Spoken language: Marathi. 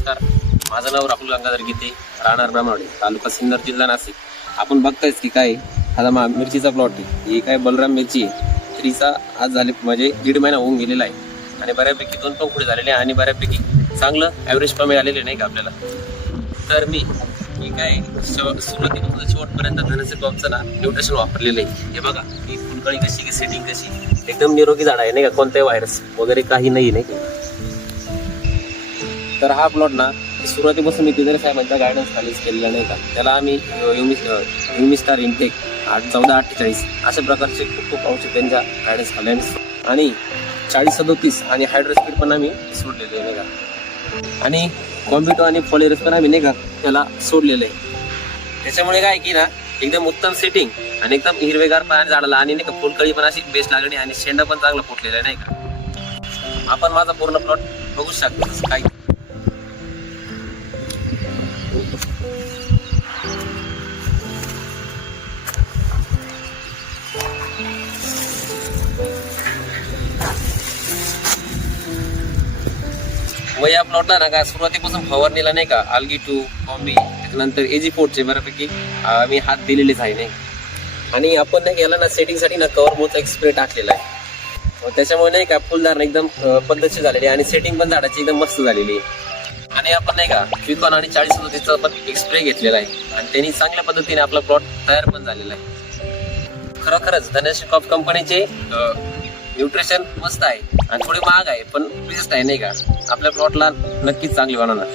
नमस्कार, माझं नाव राहुल गंगाधर गीते, राहणार ब्राह्मणवाडी, तालुका सिन्नर, जिल्हा नाशिक. आपण बघतायच की काय हा मिरचीचा प्लॉट आहे. ही काय बलराम मिरची आहे. तरीचा आज झाले म्हणजे 1.5 महिना होऊन गेलेला आहे आणि बऱ्यापैकी 2 पंखुडे झालेले आहे आणि बऱ्यापैकी चांगलं ॲव्हरेज प्रमाणे आलेले नाही का आपल्याला. तर मी काय सुरुवातीपासून शेवटपर्यंत धनश्री टॉपचं ना न्यूट्रिशन वापरलेलं आहे. हे बघा ही फुलकळी कशी की सेटिंग कशी एकदम निरोगी झाड आहे नाही का, कोणताही व्हायरस वगैरे काही नाही नाही. तर हा प्लॉट ना सुरुवातीपासून मी तिथे साहेबांच्या गायडन्स खालीच केलेला नाही का. त्याला आम्ही युमिस्टार इंटेक 1448 अशा प्रकारचे खूप औषध त्यांच्या गायडन्स खाली आणि 4037 आणि हायड्रोस्पीड पण आम्ही सोडलेले नाही का. आणि कॉम्प्युटर आणि फॉलेरस पण आम्ही नाही का त्याला सोडलेलं आहे. त्याच्यामुळे काय की ना एकदम उत्तम सेटिंग आणि एकदम हिरवेगार पण झाडाला आणि नाही का फुलकळी पण अशी बेस्ट लागली आणि शेंडा पण चांगला फुटलेला आहे नाही का. आपण माझा पूर्ण प्लॉट बघू शकतो तसं काही. व या प्लॉटला ना का सुरुवातीपासून फवारणीला नाही का आल्गी 2 कॉम्बी त्याच्यानंतर AG4चे बऱ्यापैकी मी हात दिलेलेच आहे नाही. आणि आपण नाही याला ना सेटिंगसाठी ना कव्हर बोचा एक स्प्रे टाकलेला आहे. त्याच्यामुळे नाही का फुलधारण एकदम पद्धतशीर झालेली आहे आणि सेटिंग पण झाडाची एकदम मस्त झालेली आहे. आणि आपण नाही का क्विकॉन आणि 4037चा पण एक स्प्रे घेतलेला आहे आणि त्यांनी चांगल्या पद्धतीने आपला प्लॉट तयार पण झालेला आहे. खरोखरच धनश्री क्रॉप कंपनीचे न्यूट्रिशन मस्त आहे आणि थोडी महाग आहे पण बेस्ट आहे नाही का. आपल्या प्लॉटला नक्कीच चांगली बनवणार.